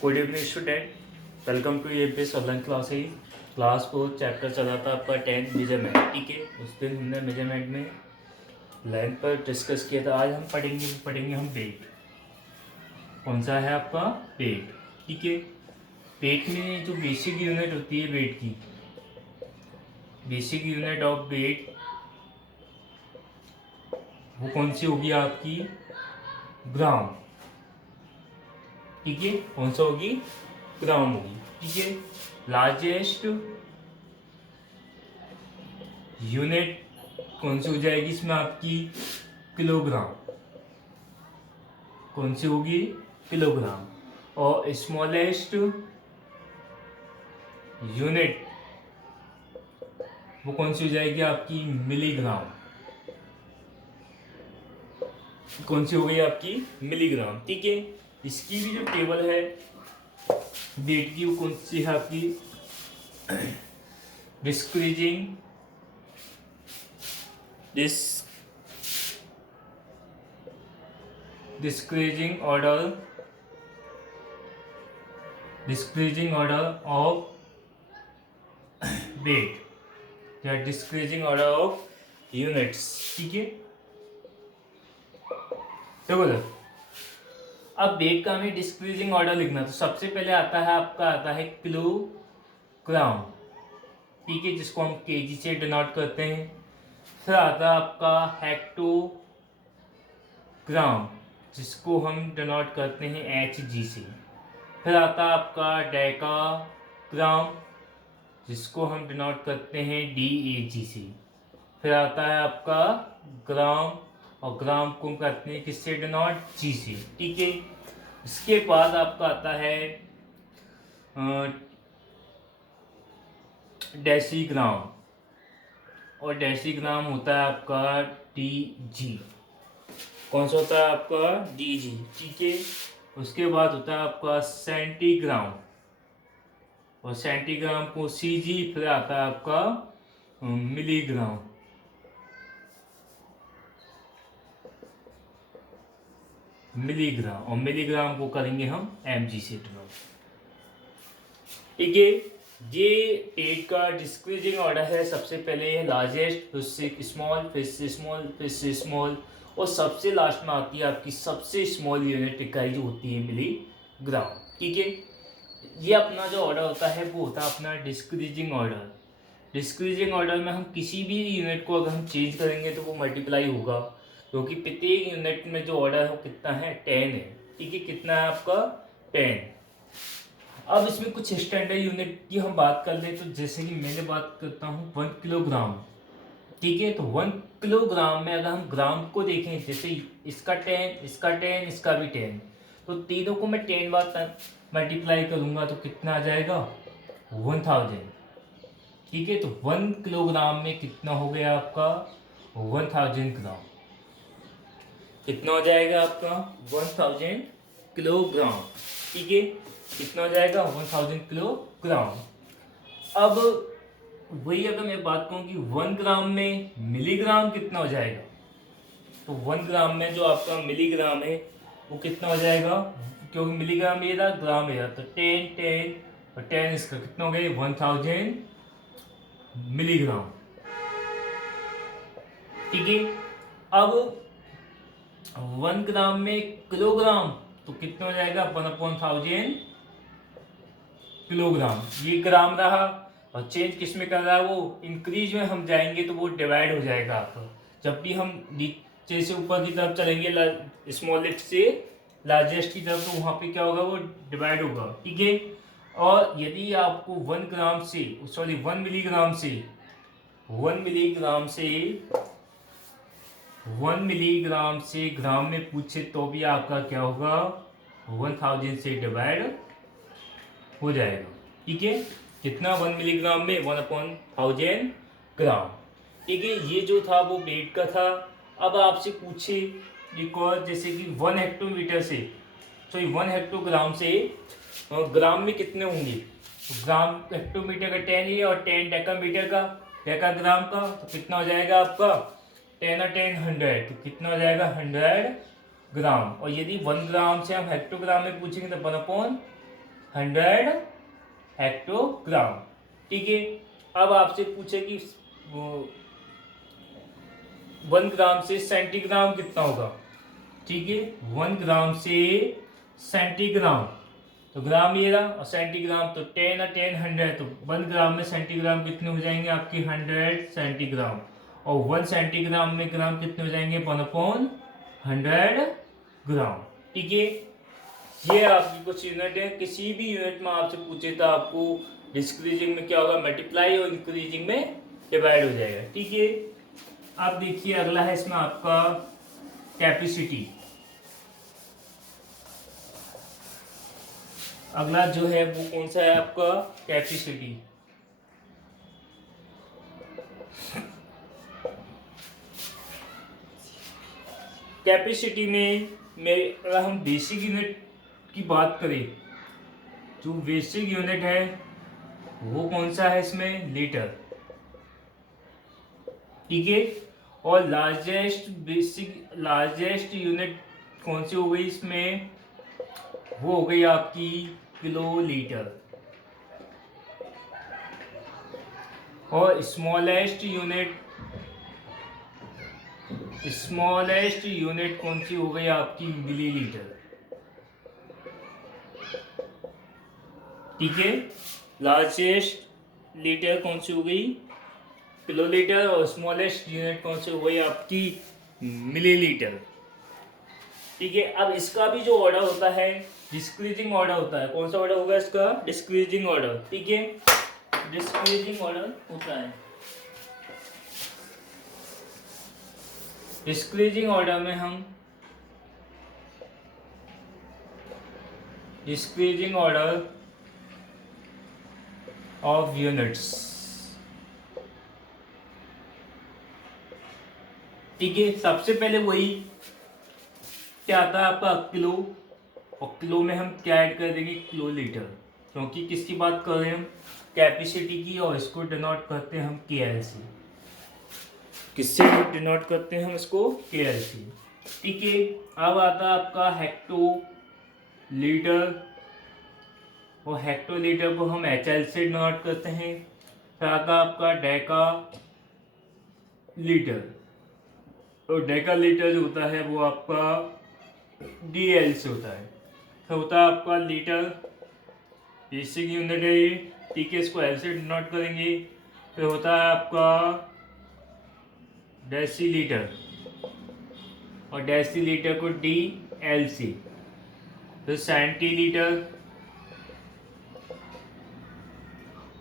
Good evening student, welcome to APS online classes. Class 4 chapter चला था आपका 10 measurement. ठीक है, उस दिन हमने मेजरमेंट में लेंथ पर डिस्कस किया था। आज हम पढ़ेंगे हम वेट। कौन सा है आपका वेट। ठीक है, वेट में जो बेसिक यूनिट होती है वेट की, बेसिक यूनिट ऑफ वेट वो कौन सी होगी आपकी, ग्राम। ठीक है, कौन सा होगी, ग्राम होगी। ठीक है, लार्जेस्ट यूनिट कौन सी हो जाएगी इसमें आपकी, किलोग्राम। कौन सी होगी, किलोग्राम। और स्मॉलेस्ट यूनिट वो कौन सी हो जाएगी आपकी, मिलीग्राम। कौन सी हो गई आपकी, मिलीग्राम। ठीक है, इसकी भी जो टेबल है वेट की वो कौन सी है आपकी, decreasing decreasing order of weight या डिस्क्रीजिंग ऑर्डर ऑफ यूनिट्स। ठीक है, देखो अब वेट का हमें डिस्क्रीजिंग ऑर्डर लिखना, तो सबसे पहले आता है किलोग्राम। ठीक है, जिसको हम केजी से डिनोट करते हैं। फिर आता है आपका हेक्टोग्राम, जिसको हम डिनोट करते हैं एच जी से। फिर आता है आपका डेकाग्राम, जिसको हम डिनोट करते हैं डी ए जी से। फिर आता है आपका ग्राम, और ग्राम को हम करते हैं किससे डिनोट, जी से। ठीक है, इसके बाद आपका आता है डेसीग्राम, और डेसीग्राम होता है आपका डी जी। कौन सा होता है आपका, डी जी। ठीक है, उसके बाद होता है आपका सेंटीग्राम, और सेंटीग्राम को सी जी। फिर आता है आपका मिलीग्राम। और मिलीग्राम को करेंगे हम एम जी से डिनोट। ठीक है, ये वेट का डिस्क्रीजिंग ऑर्डर है। सबसे पहले है लार्जेस्ट, फिर से स्मॉल, फिर से स्मॉल, फिर से स्मॉल, और सबसे लास्ट में आती है आपकी सबसे स्मॉल यूनिट इकाई जो होती है मिलीग्राम। ठीक है, ये अपना जो ऑर्डर होता है वो होता है अपना डिस्क्रीजिंग ऑर्डर। डिस्क्रीजिंग ऑर्डर में हम किसी भी यूनिट को अगर हम चेंज करेंगे तो वो मल्टीप्लाई होगा, क्योंकि प्रत्येक यूनिट में जो ऑर्डर है वो कितना है, 10 है। ठीक है, कितना है आपका, 10। अब इसमें कुछ स्टैंडर्ड यूनिट की हम बात कर ले, तो जैसे कि मैंने बात करता हूँ 1 किलोग्राम। ठीक है, तो 1 किलोग्राम में अगर हम ग्राम को देखें, जैसे इसका 10, इसका 10, इसका भी 10, तो तीनों को मैं 10 बार मल्टीप्लाई करूंगा तो कितना आ जाएगा, 1000। ठीक है, तो 1 किलोग्राम में कितना हो गया आपका, 1000 ग्राम। कितना हो जाएगा आपका, 1000 किलोग्राम। ठीक है, कितना हो जाएगा, 1000 किलोग्राम। अब वही अगर मैं बात कहूँ कि 1 ग्राम में मिलीग्राम कितना हो जाएगा, तो 1 ग्राम में जो आपका मिलीग्राम है वो कितना हो जाएगा, क्योंकि मिलीग्राम ये था, ग्राम ये था, तो 10 10 और 10 इसका कितना हो गया, 1000 मिलीग्राम। ठीक है, अब 1 ग्राम में किलोग्राम तो कितना हो जाएगा, 1/1000 किलोग्राम। ये ग्राम रहा, और चेंज किस में कर रहा है, वो इंक्रीज में हम जाएंगे तो वो डिवाइड हो जाएगा आपका। जब भी हम नीचे से ऊपर की तरफ चलेंगे, स्मॉलेस्ट से लार्जेस्ट की तरफ, तो वहां पे क्या होगा, वो डिवाइड होगा। ठीक है, और यदि आपको 1 ग्राम से, सॉरी 1 मिलीग्राम से 1 मिलीग्राम से 1 मिलीग्राम से ग्राम में पूछे तो भी आपका क्या होगा, 1000 से डिवाइड हो जाएगा। ठीक है, कितना, 1 मिलीग्राम में 1/1000 ग्राम। ठीक है, ये जो था वो वेट का था। अब आपसे पूछे एक और, जैसे कि 1 हेक्टोमीटर से, सॉरी 1 हेक्टोग्राम से ग्राम में कितने होंगे, तो ग्राम हेक्टोमीटर का 10 है, और 10 डेकामीटर का, डेकाग्राम का, तो कितना हो जाएगा आपका, 10 और 10 100, तो कितना हो जाएगा, 100 ग्राम। और यदि 1 ग्राम से हम हेक्टोग्राम में पूछेंगे तो 1/1000 100 हेक्टोग्राम। ठीक है, अब आपसे पूछे कि 1 ग्राम से सेंटीग्राम कितना होगा। ठीक है, 1 ग्राम से सेंटीग्राम, तो ग्राम ये रहा और सेंटीग्राम, तो 10 और 10 100, तो 1 ग्राम में सेंटीग्राम कितने हो जाएंगे आपके 100 सेंटीग्राम, और 1 सेंटीग्राम में ग्राम कितने हो जाएंगे 1/100 ग्राम। ठीक है, ये आपकी कुछ यूनिट है। किसी भी यूनिट में आपसे पूछे तो आपको डिक्रीजिंग में क्या होगा, मल्टीप्लाई, और इंक्रीजिंग में डिवाइड हो जाएगा। ठीक है, अब देखिए अगला है इसमें आपका कैपेसिटी। अगला जो है वो कौन सा है आपका कैपेसिटी। कैपेसिटी में अगर हम बेसिक यूनिट की बात करें, जो बेसिक यूनिट है वो कौन सा है इसमें, लीटर। ठीक है, और लार्जेस्ट यूनिट कौन सी हो गई इसमें, वो हो गई आपकी किलो लीटर। और स्मॉलेस्ट यूनिट कौन सी हो गई आपकी, मिलीलीटर। ठीक है, लार्जेस्ट लीटर कौन सी हो गई, किलोलीटर, और स्मॉलेस्ट यूनिट कौन सी हो गई आपकी, मिलीलीटर। ठीक है, अब इसका भी जो ऑर्डर होता है डिक्रीजिंग ऑर्डर होता है। कौन सा ऑर्डर होगा इसका, डिक्रीजिंग ऑर्डर। ठीक है, डिक्रीजिंग ऑर्डर होता है। डिक्रीजिंग ऑर्डर में हम डिक्रीजिंग ऑर्डर ऑफ यूनिट्स। ठीक है, सबसे पहले वही क्या आता है आपका किलो, और किलो में हम क्या ऐड कर देंगे, किलो लीटर, क्योंकि किसकी बात कर रहे हैं हम, कैपेसिटी की, और इसको डिनोट करते हैं हम KLC। किससे डिनोट करते हैं हम इसको, KLC। ठीक है, अब आता है आपका हेक्टो लीटर, और हेक्टो लीटर को हम HL से डिनोट करते हैं। फिर आता है आपका डेका लीटर, तो डेका लीटर जो होता है वो आपका DL से होता है। फिर होता है आपका लीटर, बेसिक यूनिट है ये। ठीक है, इसको L से डिनोट करेंगे। फिर होता है आपका डेसीलीटर, और डेसीलीटर को DL से। फिर सेंटीलीटर,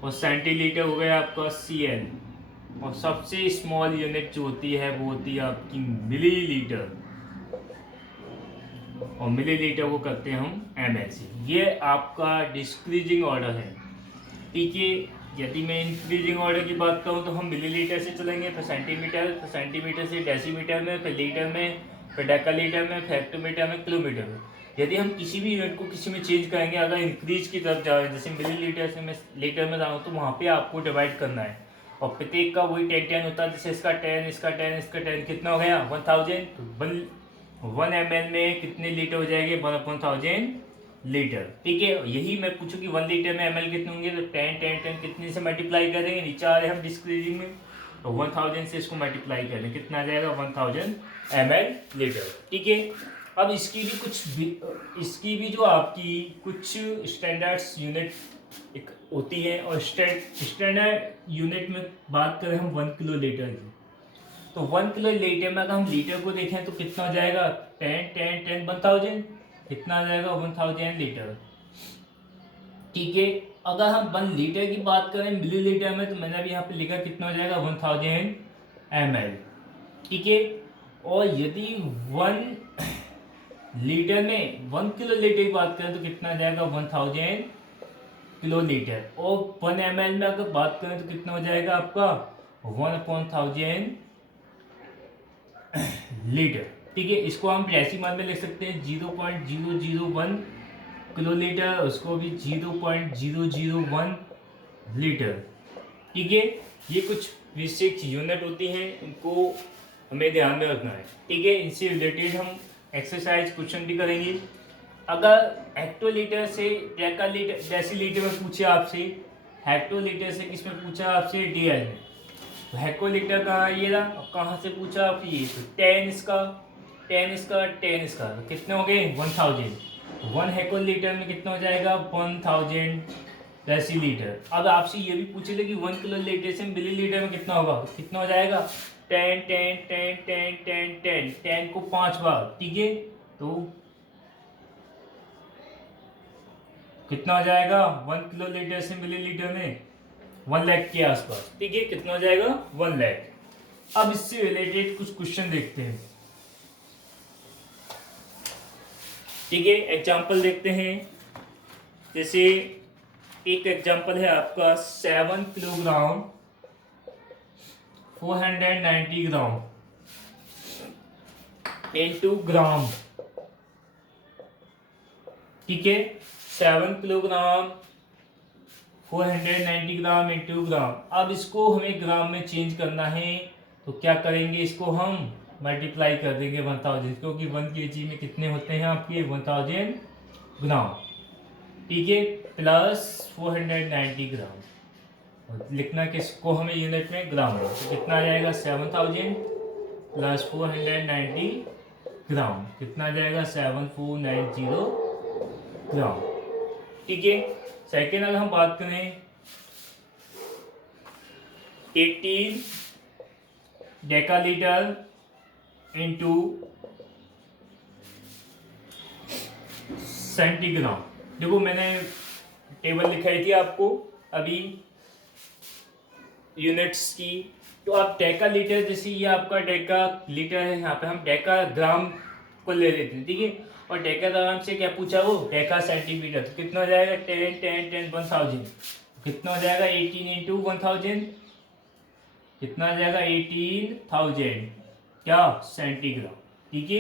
और सेंटीलीटर हो गया आपका CL, और सबसे स्मॉल यूनिट जो होती है वो होती है आपकी मिलीलीटर, और मिलीलीटर को करते हैं हम ml से। ये आपका डिक्रीजिंग ऑर्डर है। ठीक है, यदि मैं इंक्रीजिंग ऑर्डर की बात करूं तो हम मिलीलीटर से चलेंगे, फिर सेंटीमीटर, फिर सेंटीमीटर से डेसीमीटर में, फिर लीटर में, फिर डेकालीटर में, फिर हेक्टोमीटर में, किलोमीटर में। यदि हम किसी भी यूनिट को किसी में चेंज करेंगे, अगर इंक्रीज की तरफ जा रहे हैं, जैसे मिलीलीटर से मैं लीटर में जाऊँ, तो वहाँ पे आपको डिवाइड करना है, और प्रत्येक का वही 10 होता है। जैसे इसका 10, इसका 10, इसका 10, कितना हो गया 1000। तो 1 ml में कितने लीटर हो जाएंगे, 1000 लीटर। ठीक है, यही मैं पूछूं कि 1 लीटर में ml कितने होंगे, तो 10 10 10 कितने से मल्टीप्लाई करेंगे, नीचे आ रहे हम डिक्रीजिंग में, तो 1000 से इसको मल्टीप्लाई करें, कितना आ जाएगा 1000 ml लीटर। ठीक है, अब इसकी भी जो आपकी कुछ स्टैंडर्ड्स यूनिट एक होती है, और स्टैंडर्ड यूनिट में बात करें हम 1 किलो लीटर की, तो 1 किलो लीटर में अगर हम लीटर को देखें तो कितना हो जाएगा, 10 10 10 1000, कितना आ जाएगा 1000 लीटर। ठीक है, अगर हम 1 लीटर की बात करें मिलीलीटर में, तो मैंने अभी यहाँ पे लिखा कितना हो जाएगा 1000 ml। ठीक है, और यदि 1 लीटर में 1 किलो लीटर की बात करें तो कितना आ जाएगा 1000 किलो लीटर, और 1 ml में अगर बात करें तो कितना हो जाएगा आपका 1/1000 लीटर। ठीक है, इसको हम डेसिमल में लिख सकते हैं 0.001 किलो लीटर, उसको भी 0.001 लीटर। ठीक है, ये कुछ बेसिक यूनिट होती हैं, इनको हमें ध्यान में रखना है। ठीक है, इनसे रिलेटेड हम एक्सरसाइज क्वेश्चन भी करेंगे। अगर हेक्टोलीटर से डेसीलीटर में पूछे आपसे, हेक्टोलीटर से किस में पूछा आपसे, डीएल में, तो हेक्टोलीटर कहाँ है, ये रहा। अब कहाँ से पूछा आप, ये तो 10 इसका 10 इसका 10 इसका, तो कितने हो गए 1000। 1 हेक्टोलीटर में कितना हो जाएगा 1000 डेसीलीटर। अब आपसे ये भी पूछे थे कि 1 किलोलीटर से मिलीलीटर में कितना होगा, तो कितना हो जाएगा 10 10 10 10 10 10 10 को 5 बार, ठीक है। तो कितना हो जाएगा 1 किलोलीटर से मिलीलीटर में 1 लाख के आसपास, ठीक है। कितना हो जाएगा 1 लाख। अब इससे रिलेटेड कुछ क्वेश्चन देखते हैं, ठीक है। एग्जाम्पल देखते हैं। जैसे एक एग्जाम्पल है आपका 7 किलोग्राम 490 ग्राम इंटू ग्राम, ठीक है। 7 किलोग्राम 490 ग्राम इंटू ग्राम। अब इसको हमें ग्राम में चेंज करना है, तो क्या करेंगे, इसको हम मल्टीप्लाई कर देंगे 1000, क्योंकि 1 kg में कितने होते हैं आपके 1000 ग्राम, ठीक है। प्लस 490 ग्राम, लिखना किसको हमें यूनिट में, ग्राम में, तो कितना आ जाएगा 7000 प्लस 490 ग्राम, कितना आ जाएगा 7490 ग्राम, ठीक है। सेकेंड अगर हम बात करें 18 डेकालीटर इंटू सेंटीग्राम। देखो मैंने टेबल लिखाई थी आपको अभी यूनिट्स की, तो आप डेका लीटर, जैसे ये आपका डेका लीटर है, यहाँ पे हम डेका ग्राम को ले लेते हैं, ठीक है। और डेका ग्राम से क्या पूछा, वो डेका सेंटीमीटर, तो कितना हो जाएगा 10 10 10 1000, कितना हो जाएगा 18 इंटू 1000, कितना आ जाएगा 18,000 क्या सेंटीग्राम, ठीक है।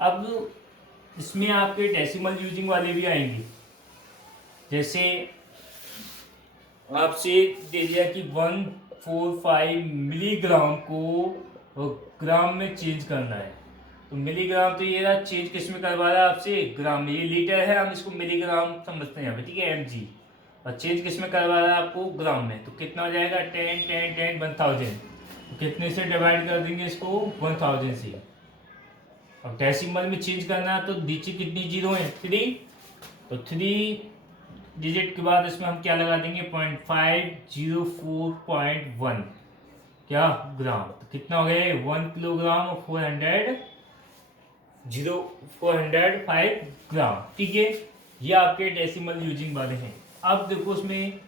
अब इसमें आपके डेसिमल यूजिंग वाले भी आएंगे। जैसे आपसे दे दिया कि 145 मिलीग्राम को ग्राम में चेंज करना है, तो मिलीग्राम, तो ये रहा चेंज किस में करवा रहा है आपसे, ग्राम में। ये लीटर है, हम इसको मिलीग्राम समझते हैं यहाँ पे, ठीक है, mg। और चेंज किस में करवा रहा है आपको, ग्राम में। तो कितना हो जाएगा 10 10 10 1000, तो कितने से डिवाइड कर देंगे इसको 1000 से। और डेसिमल में चेंज करना है, तो नीचे कितनी जीरो है 3, तो 3 डिजिट के बाद इसमें हम क्या लगा देंगे 0.504.1 क्या ग्राम, तो कितना हो गया 1 किलोग्राम और 405 ग्राम, ठीक है। ये आपके डेसिमल यूजिंग वाले हैं। अब देखो उसमें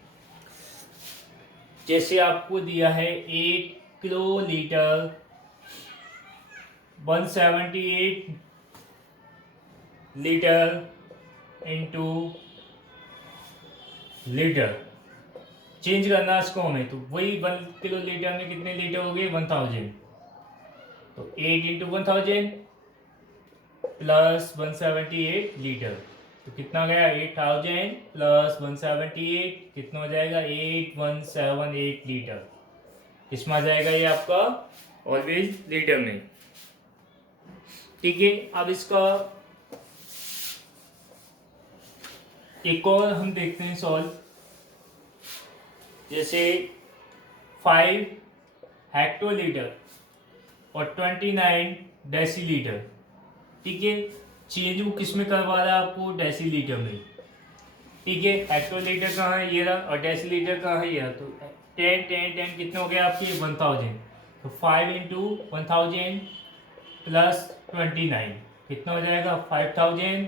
जैसे आपको दिया है 8 kilo litre 178 litre into litre, change करना इसको हमें, तो वही 1 किलो लीटर में कितने लीटर हो गए 1000, तो 8 इंटू 1000 प्लस 178 लीटर, तो कितना गया 8000 प्लस 178, कितना हो जाएगा 8178 लीटर। किसमें आ जाएगा ये आपका ऑलवेज लीटर में, ठीक है। अब इसका एक और हम देखते हैं सॉल्व। जैसे 5 हेक्टोलीटर और 29 डेसीलीटर, ठीक है। चेंज वो किस में करवा रहा है आपको, डेसीलीटर में, ठीक है। हेक्टोलीटर कहाँ है, ये रहा, और डेसीलीटर कहाँ है, ये। तो 10 10 10 कितने हो गए आपके 1000, तो 5 इंटू 1000 प्लस 29, कितना हो जाएगा 5000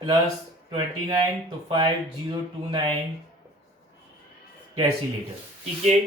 प्लस 29, तो 5029 डेसीलीटर, ठीक है।